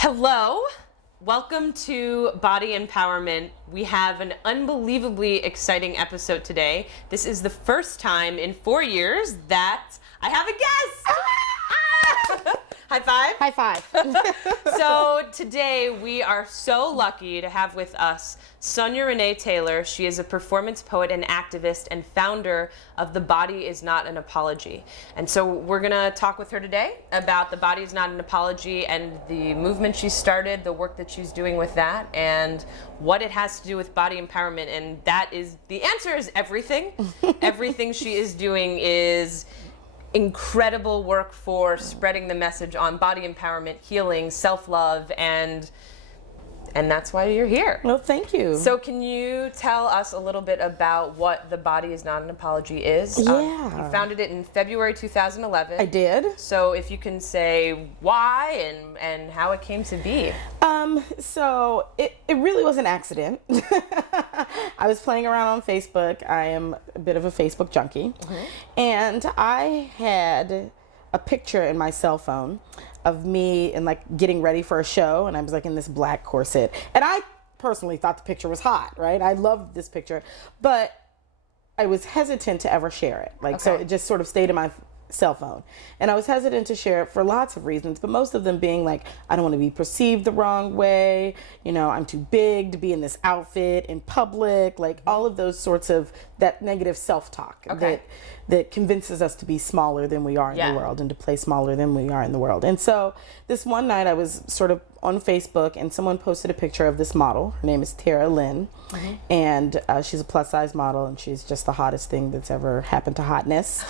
Hello, welcome to Body Empowerment. We have an unbelievably exciting episode today. This is the first time in 4 years that I have a guest. High five. High five. So today we are so lucky to have with us Sonya Renee Taylor. She is a performance poet and activist and founder of The Body Is Not an Apology. And so we're gonna talk with her today about The Body Is Not an Apology and the movement she started, the work that she's doing with that, and what it has to do with body empowerment. And that is, the answer is everything. Everything she is doing is incredible work for spreading the message on body empowerment, healing, self-love, and that's why you're here. Well, thank you. So can you tell us a little bit about what The Body Is Not an Apology is? Yeah. You founded it in February 2011. I did. So if you can say why and how it came to be. So it really was an accident. I was playing around on Facebook. I am a bit of a Facebook junkie. And I had a picture in my cell phone of me and like getting ready for a show, and I was like in this black corset. And I personally thought the picture was hot, right? I loved this picture, but I was hesitant to ever share it. Like, so it just sort of stayed in my cell phone. And I was hesitant to share it for lots of reasons, but most of them being like, I don't want to be perceived the wrong way. You know, I'm too big to be in this outfit in public, like all of those sorts of that negative self-talk that convinces us to be smaller than we are in the world and to play smaller than we are in the world. And so this one night I was sort of on Facebook and someone posted a picture of this model. Her name is Tara Lynn, and she's a plus size model, and she's just the hottest thing that's ever happened to hotness.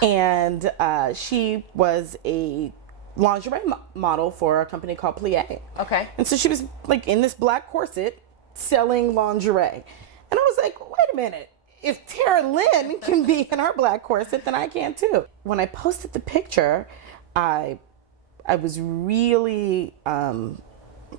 And she was a lingerie model for a company called Plie. Okay. And so she was like in this black corset selling lingerie. And I was like, wait a minute. If Tara Lynn can be in her black corset, then I can too. When I posted the picture, I was really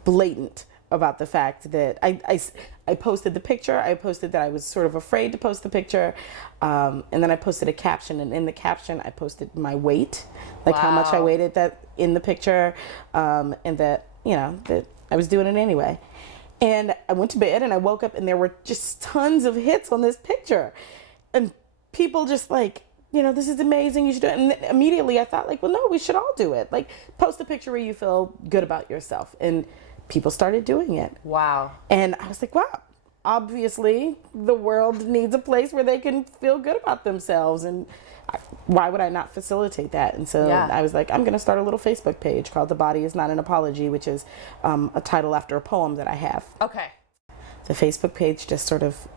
blatant about the fact that I posted the picture. I posted that I was sort of afraid to post the picture. And then I posted a caption, and in the caption I posted my weight, like how much I weighed that in the picture, and that, you know, that I was doing it anyway. And I went to bed and I woke up and there were just tons of hits on this picture. And people just like, you know, this is amazing, you should do it. And immediately I thought like, well, no, we should all do it. Like, post a picture where you feel good about yourself. And people started doing it. Wow. And I was like, wow, obviously the world needs a place where they can feel good about themselves. And why would I not facilitate that? And so I was like, I'm going to start a little Facebook page called The Body Is Not an Apology, which is a title after a poem that I have. Okay. The Facebook page just sort of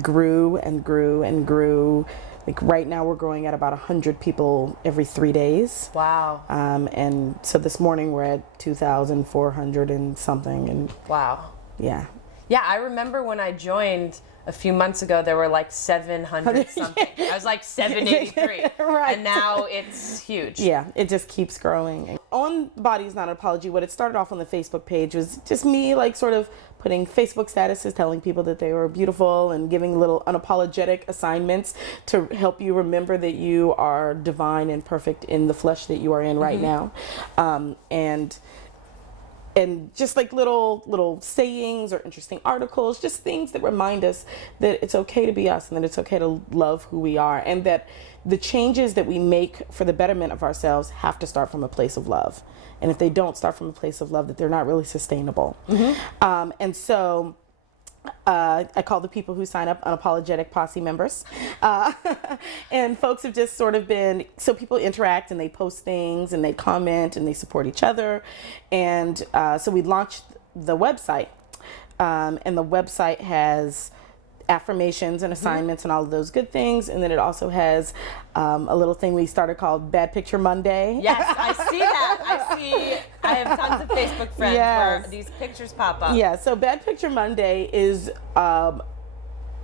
grew and grew and grew. Like right now we're growing at about 100 people every 3 days. Wow. And so this morning we're at 2,400 and something. And wow. Yeah. Yeah, I remember when I joined a few months ago, there were like 700 something. I was like 783. Right. And now it's huge. Yeah, it just keeps growing. On Body Is Not an Apology, what it started off on the Facebook page was just me like sort of putting Facebook statuses, telling people that they were beautiful and giving little unapologetic assignments to help you remember that you are divine and perfect in the flesh that you are in right now. And just like little sayings or interesting articles, just things that remind us that it's okay to be us and that it's okay to love who we are, and that the changes that we make for the betterment of ourselves have to start from a place of love. And if they don't start from a place of love, that they're not really sustainable. And so I call the people who sign up unapologetic posse members. And folks have just sort of been, so people interact and they post things and they comment and they support each other. And so we launched the website, and the website has affirmations and assignments and all of those good things. And then it also has a little thing we started called Bad Picture Monday. Yes, I see that. I have tons of Facebook friends where these pictures pop up. Yeah, so Bad Picture Monday is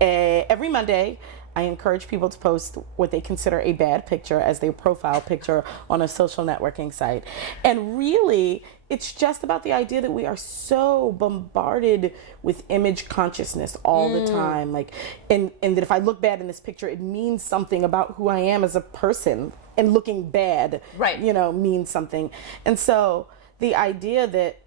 every Monday. I encourage people to post what they consider a bad picture as their profile picture on a social networking site. And really, it's just about the idea that we are so bombarded with image consciousness all the time. Like, and that if I look bad in this picture, it means something about who I am as a person, and looking bad, right, you know, means something. And so the idea that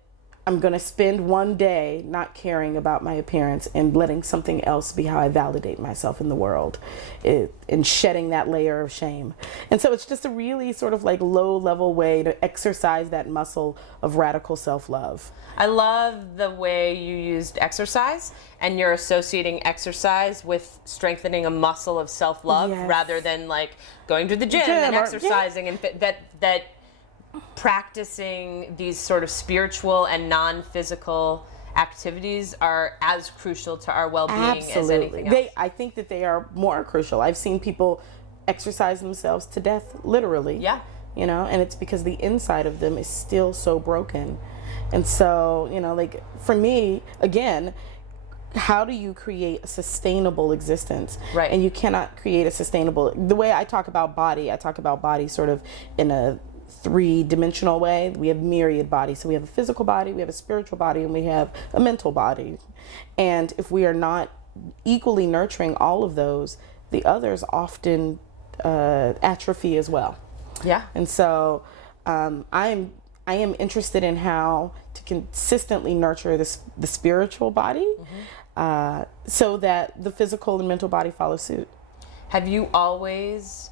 I'm going to spend one day not caring about my appearance and letting something else be how I validate myself in the world, and shedding that layer of shame. And so it's just a really sort of like low level way to exercise that muscle of radical self-love. I love the way you used exercise, and you're associating exercise with strengthening a muscle of self-love, Yes. rather than like going to the gym and exercising, and that practicing these sort of spiritual and non-physical activities are as crucial to our well-being as anything else. I think that they are more crucial. I've seen people exercise themselves to death, literally. Yeah. You know, and it's because the inside of them is still so broken. And so, you know, like for me, again, how do you create a sustainable existence? Right. And you cannot create a sustainable, the way I talk about body sort of in a three-dimensional way. We have myriad bodies. So we have a physical body, we have a spiritual body, and we have a mental body. And if we are not equally nurturing all of those, the others often atrophy as well. Yeah. And so I am interested in how to consistently nurture the spiritual body, so that the physical and mental body follow suit. Have you always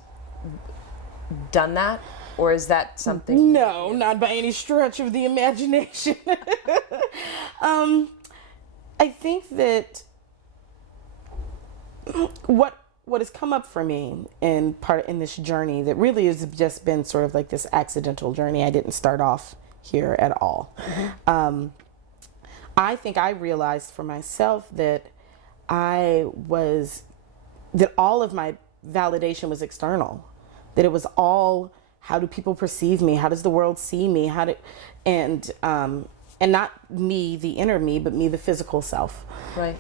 done that? Or is that something? No, not by any stretch of the imagination. I think that what has come up for me in this journey that really has just been sort of like this accidental journey. I didn't start off here at all. I think I realized for myself that all of my validation was external, that it was all, how do people perceive me? How does the world see me? And not me, the inner me, but me, the physical self. Right.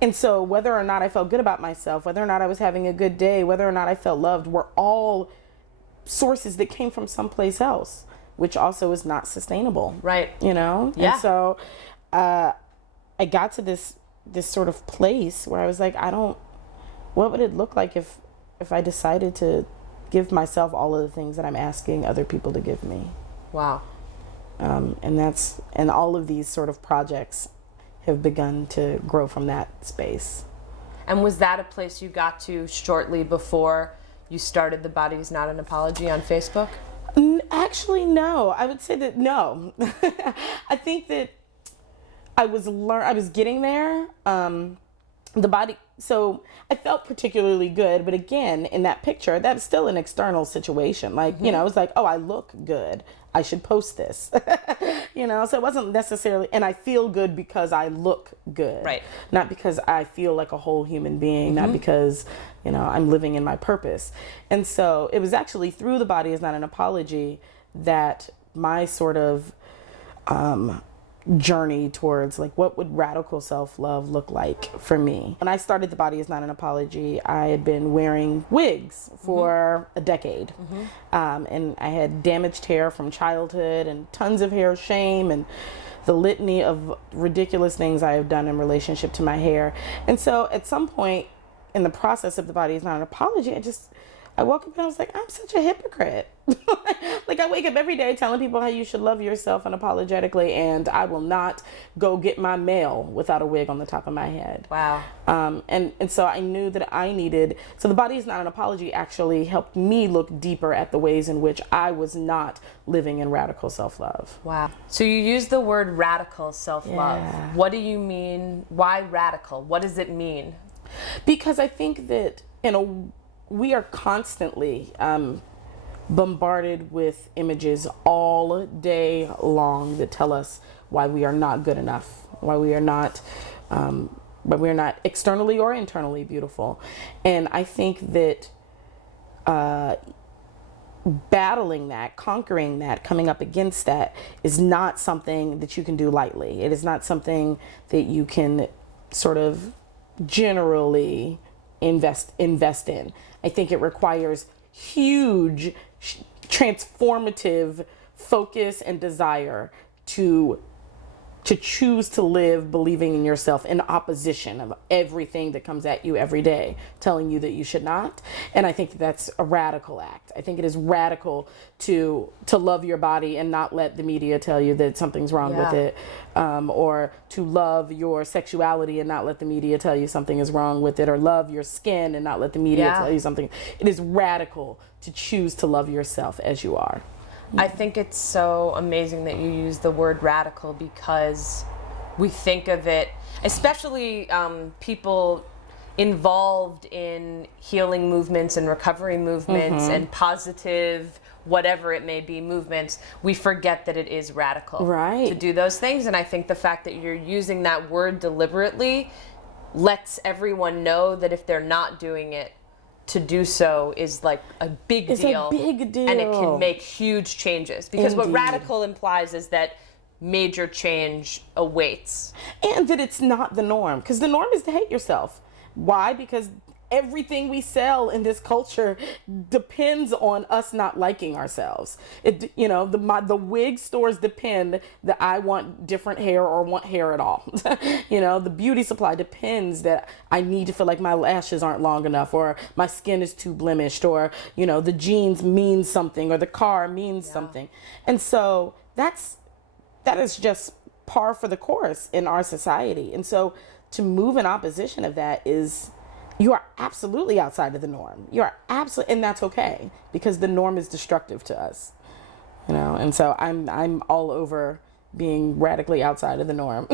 And so whether or not I felt good about myself, whether or not I was having a good day, whether or not I felt loved, were all sources that came from someplace else, which also is not sustainable. Right. You know? Yeah. And so I got to this sort of place where I was like, what would it look like if I decided to give myself all of the things that I'm asking other people to give me? Wow. And all of these sort of projects have begun to grow from that space. And was that a place you got to shortly before you started The Body Is Not an Apology on Facebook? Actually, no. I would say that no. I think that I was getting there. So I felt particularly good, but again, in that picture, that's still an external situation. Like, you know, it was like, oh, I look good, I should post this. You know, so it wasn't necessarily, and I feel good because I look good. Right. Not because I feel like a whole human being, not because, you know, I'm living in my purpose. And so it was actually through The Body Is Not an Apology that my sort of journey towards like what would radical self-love look like for me. When I started The Body Is Not an Apology, I had been wearing wigs for a decade. And I had damaged hair from childhood and tons of hair shame and the litany of ridiculous things I have done in relationship to my hair. And so at some point in the process of The Body Is Not an Apology, I woke up and I was like, I'm such a hypocrite. Like I wake up every day telling people how you should love yourself unapologetically, and I will not go get my mail without a wig on the top of my head. Wow. And so I knew that so The Body Is Not an Apology actually helped me look deeper at the ways in which I was not living in radical self-love. Wow. So you use the word radical self-love. Yeah. What do you mean? Why radical? What does it mean? Because I think that we are constantly bombarded with images all day long that tell us why we are not good enough, why we are not externally or internally beautiful. And I think that battling that, conquering that, coming up against that is not something that you can do lightly. It is not something that you can sort of generally invest in. I think it requires huge transformative focus and desire to to choose to live believing in yourself in opposition of everything that comes at you every day telling you that you should not. And I think that's a radical act. I think it is radical to love your body and not let the media tell you that something's wrong with it, or to love your sexuality and not let the media tell you something is wrong with it, or love your skin and not let the media tell you something. It is radical to choose to love yourself as you are. I think it's so amazing that you use the word radical, because we think of it, especially people involved in healing movements and recovery movements and positive, whatever it may be, movements, we forget that it is radical to do those things. And I think the fact that you're using that word deliberately lets everyone know that if they're not doing it, to do so is like a big deal. It's a big deal. And it can make huge changes. Because what radical implies is that major change awaits. And that it's not the norm. Because the norm is to hate yourself. Why? Because everything we sell in this culture depends on us not liking ourselves. It, you know, the wig stores depend that I want different hair or want hair at all. You know, the beauty supply depends that I need to feel like my lashes aren't long enough, or my skin is too blemished, or, you know, the jeans mean something, or the car means something. And so that is just par for the course in our society. And so to move in opposition of that is, you are absolutely outside of the norm. You are absolutely, and that's okay, because the norm is destructive to us, you know. And so I'm all over being radically outside of the norm.